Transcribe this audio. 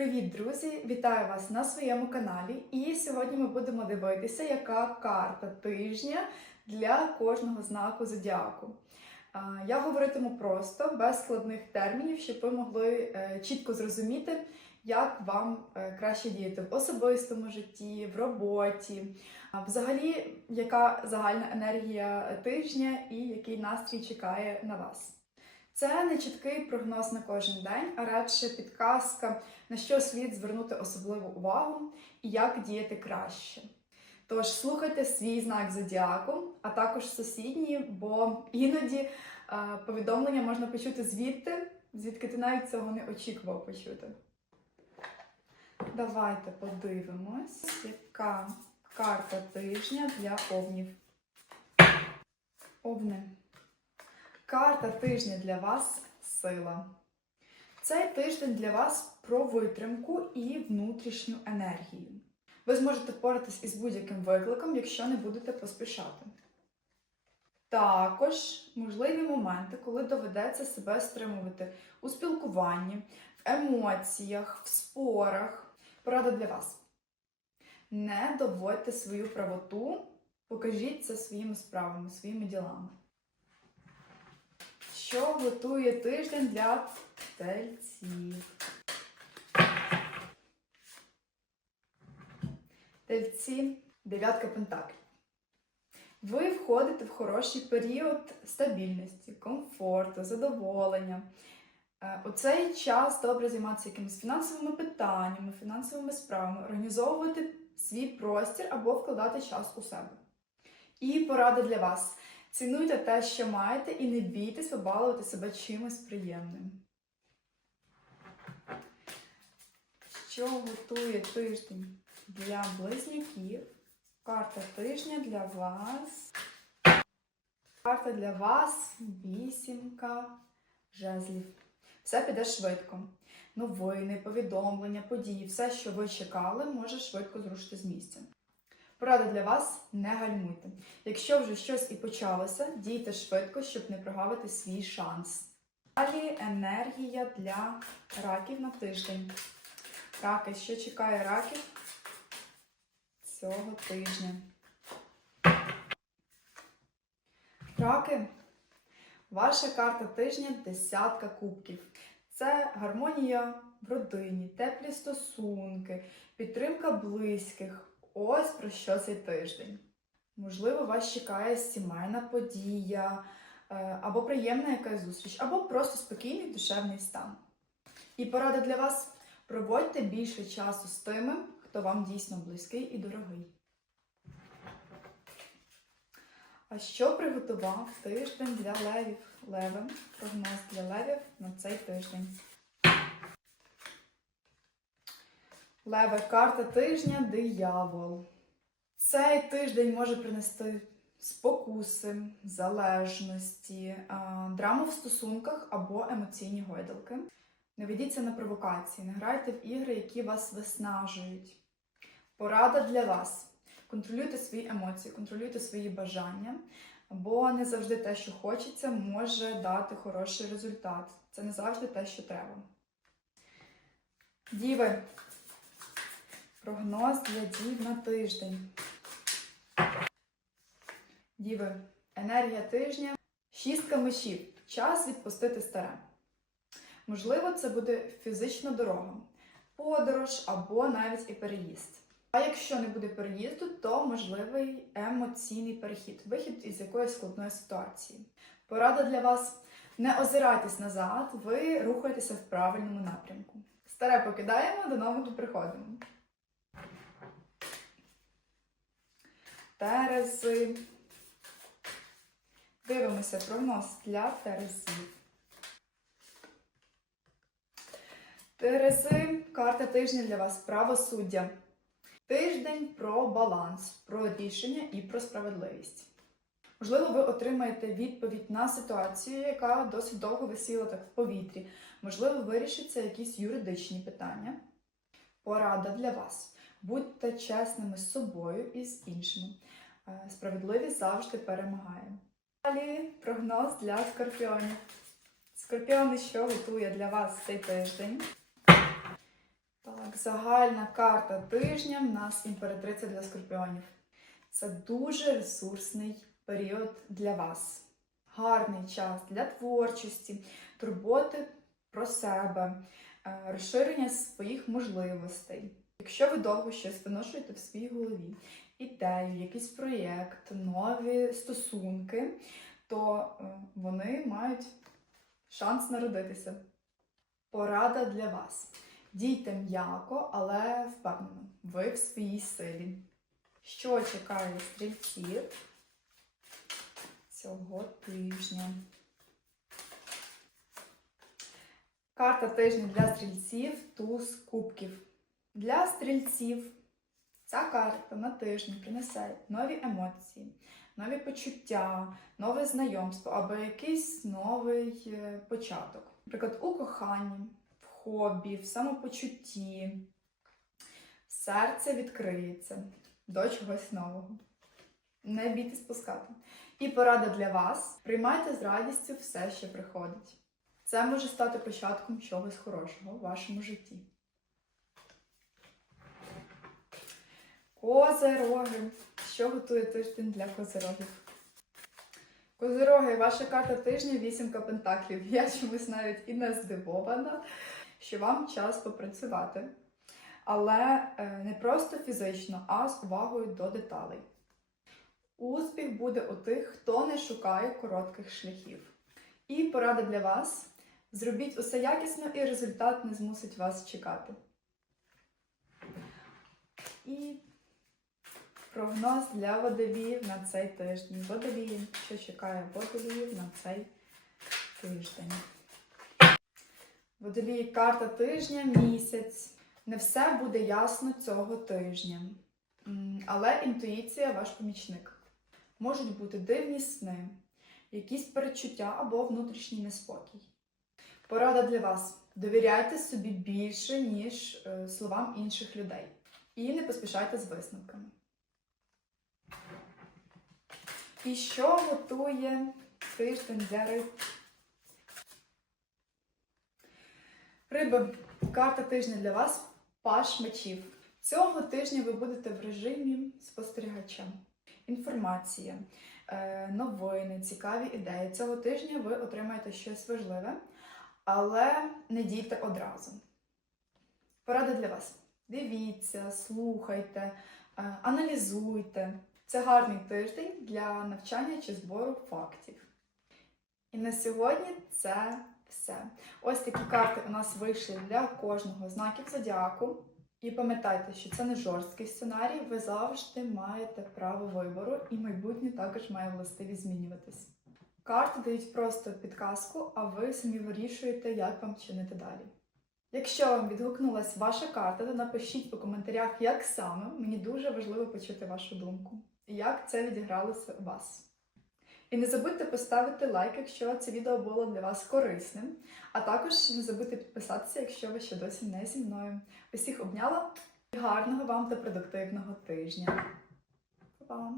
Привіт, друзі! Вітаю вас на своєму каналі. І сьогодні ми будемо дивитися, яка карта тижня для кожного знаку зодіаку. Я говоритиму просто, без складних термінів, щоб ви могли е, чітко зрозуміти, як вам е, краще діяти в особистому житті, в роботі. Взагалі, яка загальна енергія тижня і який настрій чекає на вас. Це не чіткий прогноз на кожен день, а радше підказка, на що слід звернути особливу увагу і як діяти краще. Тож слухайте свій знак зодіаку, а також сусідні, бо іноді е, повідомлення можна почути звідти, звідки ти навіть цього не очікував почути. Давайте подивимось, яка карта тижня для овнів. Овни. Карта тижня для вас сила. Цей тиждень для вас про витримку і внутрішню енергію. Ви зможете впоратись із будь-яким викликом, якщо не будете поспішати. Також можливі моменти, коли доведеться себе стримувати у спілкуванні, в емоціях, в спорах. Порада для вас. Не доводьте свою правоту, покажіть це своїми справами, своїми ділами. Що готує тиждень для тельців? Тельці, дев'ятка пентаклів. Ви входите в хороший період стабільності, комфорту, задоволення. Е, У цей час добре займатися якимись фінансовими питаннями, фінансовими справами, організовувати свій простір або вкладати час у себе. І порада для вас. Цінуйте те, що маєте, і не бійтесь побалувати себе чимось приємним. Що готує тиждень для близнюків? Карта тижня для вас. Карта для вас вісімка жезлів. Все піде швидко. Новини, повідомлення, події, все, що ви чекали, може швидко зрушити з місця. Порада для вас не гальмуйте. Якщо вже щось і почалося, дійте швидко, щоб не прогавити свій шанс. Далі енергія для раків на тиждень. Раки, що чекає раків цього тижня? Раки. Ваша карта тижня десятка кубків. Це гармонія в родині, теплі стосунки, підтримка близьких. Ось про що цей тиждень. Можливо, вас чекає сімейна подія, е, або приємна якась зустріч, або просто спокійний душевний стан. І порада для вас: проводьте більше часу з тими, хто вам дійсно близький і дорогий. А що приготував тиждень для левів? Леви, прогноз для левів на цей тиждень. Леве, карта тижня диявол. Цей тиждень може принести спокуси, залежності, драму в стосунках або емоційні гойдалки. Не ведіться на провокації, не грайте в ігри, які вас виснажують. Порада для вас. Контролюйте свої емоції, контролюйте свої бажання, бо не завжди те, що хочеться, може дати хороший результат. Це не завжди те, що треба. Діви. Прогноз для дів на тиждень. Діви. Енергія тижня. Шістка мечів. Час відпустити старе. Можливо, це буде фізична дорога, подорож або навіть і переїзд. А якщо не буде переїзду, то можливий емоційний перехід, вихід із якоїсь складної ситуації. Порада для вас: не озирайтесь назад, ви рухаєтеся в правильному напрямку. Старе покидаємо, до нового приходимо. Терези. Дивимося прогноз для Терезів. Терези, карта тижня для вас правосуддя. Тиждень про баланс, про рішення і про справедливість. Можливо, ви отримаєте відповідь на ситуацію, яка досить довго висіла так в повітрі. Можливо, вирішаться якісь юридичні питання. Порада для вас. Будьте чесними з собою і з іншими. Е, Справедливість завжди перемагає. Далі прогноз для скорпіонів. Скорпіони, що готує для вас цей тиждень? Так, загальна карта тижня в нас імператриця для скорпіонів. Це дуже ресурсний період для вас. Гарний час для творчості, турботи про себе, е, розширення своїх можливостей. Якщо ви довго щось виношуєте в своїй голові, ідею, якийсь проєкт, нові стосунки, то е, вони мають шанс народитися. Порада для вас. Дійте м'яко, але впевнено, ви в своїй силі. Що чекає стрільців цього тижня? Карта тижня для стрільців туз кубків. Для стрільців ця карта на тиждень принесе нові емоції, нові почуття, нове знайомство або якийсь новий е, початок. Наприклад, у коханні, в хобі, в самопочутті. Серце відкриється до чогось нового. Не бійтесь пускати. І порада для вас: приймайте з радістю все, що приходить. Це може стати початком чогось хорошого в вашому житті. Козероги. Що готує тиждень для козерогів? Козероги, ваша карта тижня вісімка пентаклів. Я чомусь навіть і не здивована, що вам час попрацювати. Але е, не просто фізично, а з увагою до деталей. Успіх буде у тих, хто не шукає коротких шляхів. І порада для вас: зробіть усе якісно, і результат не змусить вас чекати. І прогноз для водоліїв на цей тиждень. Водолії, що чекає водоліїв на цей тиждень. Водолії, карта тижня, місяць. Не все буде ясно цього тижня. Але інтуїція ваш помічник. Можуть бути дивні сни, якісь перечуття або внутрішній неспокій. Порада для вас: довіряйте собі більше, ніж е, словам інших людей. І не поспішайте з висновками. І що готує тиждень для риб? Риби, карта тижня для вас паш мечів. Цього тижня ви будете в режимі спостерігача. Інформація, е, новини, цікаві ідеї. Цього тижня ви отримаєте щось важливе, але не дійте одразу. Порада для вас. Дивіться, слухайте, е, аналізуйте. Це гарний тиждень для навчання чи збору фактів. І на сьогодні це все. Ось такі карти у нас вийшли для кожного знаків зодіаку. І пам'ятайте, що це не жорсткий сценарій, ви завжди маєте право вибору, і майбутнє також має властивість змінюватись. Карти дають просто підказку, а ви самі вирішуєте, як вам чинити далі. Якщо вам відгукнулась ваша карта, то напишіть у коментарях, як саме. Мені дуже важливо почути вашу думку. І як це відігралося у вас. І не забудьте поставити лайк, якщо це відео було для вас корисним. А також не забудьте підписатися, якщо ви ще досі не зі мною. Усіх обняла. Гарного вам та продуктивного тижня. Па-па!